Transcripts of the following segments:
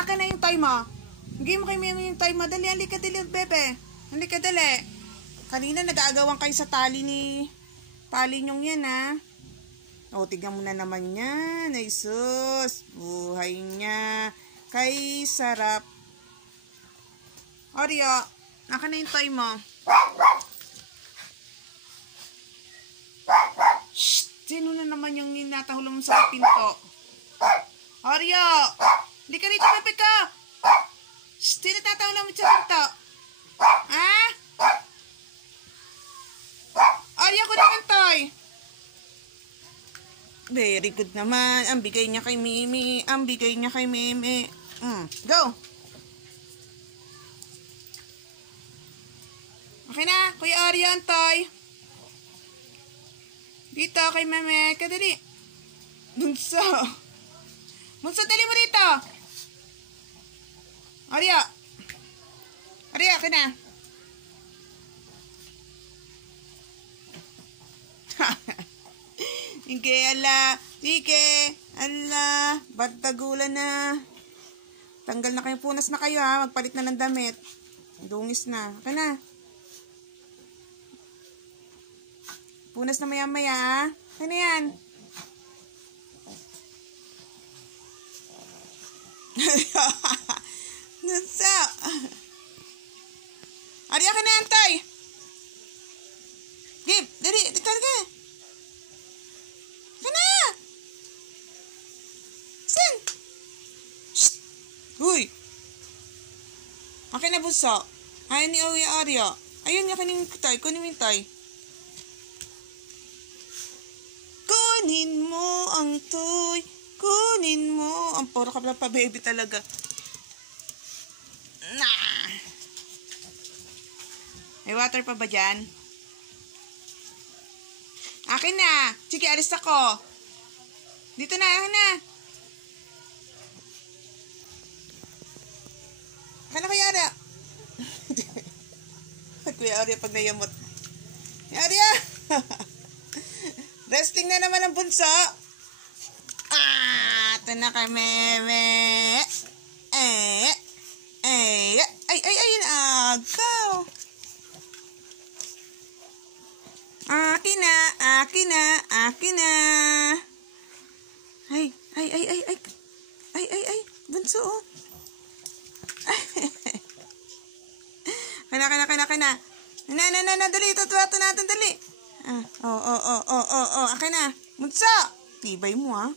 Akin na yung toy mo. Bigay mo kay Mimi yung toy mo. Dali, halika, dali, bebe. Halika, dali. Kanina nag-aagawan kayo sa tali nyong yan, ha. O, tignan mo na naman yan. Ay, sus. Buhay niya. Kay sarap. Oreo, akin na yung toy mo. Shh! Sino na naman yung ninatahulong mo sa pinto? Oreo! Hindi ka rito, bebe ko! Shh! Sino tatahulong mo sa pinto? Ha? Oreo, ko naman toy! Very good naman. Ang bigay niya kay Mimi. Ang bigay niya kay Mimi. Go! Okay na, Kuya Oreo, ang toy. Dito kay Meme. Kadali. Bunso. Bunso, dali mo dito. Oreo. Oreo, okay na. Sige, ala. Sige. Ala. Bagtagulan na. Tanggal na kayo. Punas na kayo, ha. Magpalit na ng damit. Dungis na. Okay na. Punas na maya-maya, ha? Okay na yan. Nasa. Ari, akin na yan, Toy. Gib, dali, dito ka. Akin na. Sin. Shhh. Huy. Akin na, Bunso. Ayaw ni Oreo. Ayun, akin yung Toy. Kunin mo yung Toy. Kunin mo ang toy. Kunin mo. Ang puro ka pala pa baby talaga. Nah. May water pa ba dyan? Akin na. Sige, alis ako. Dito na, akin na. Akin na, Kuya Arya. Kuya Arya pag nayamot. Kuya Arya. Resting na naman ang bunso. Ito na kay Meme. Ay, agaw. Akin na. Ay, bunso, oh. Kaya. Na, dali, tutuwato natin, dali. Akin na. Bunso! Tibay mo, ha?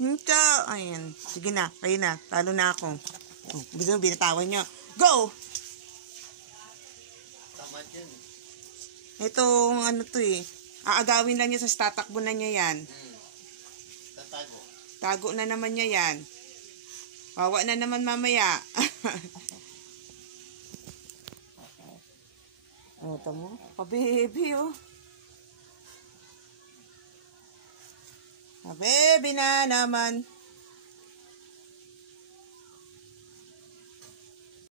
Bunso! Ayan. Sige na. Kayo na. Talo na ako. Gusto mo, binatawan nyo. Go! Tamad yan. Itong ano to eh. Aagawin lang niya sa tatakbo na niya yan. Tatago. Tago na naman niya yan. Wawa na naman mamaya. Ano mo? Pa-baby, oh. Pa-baby na naman.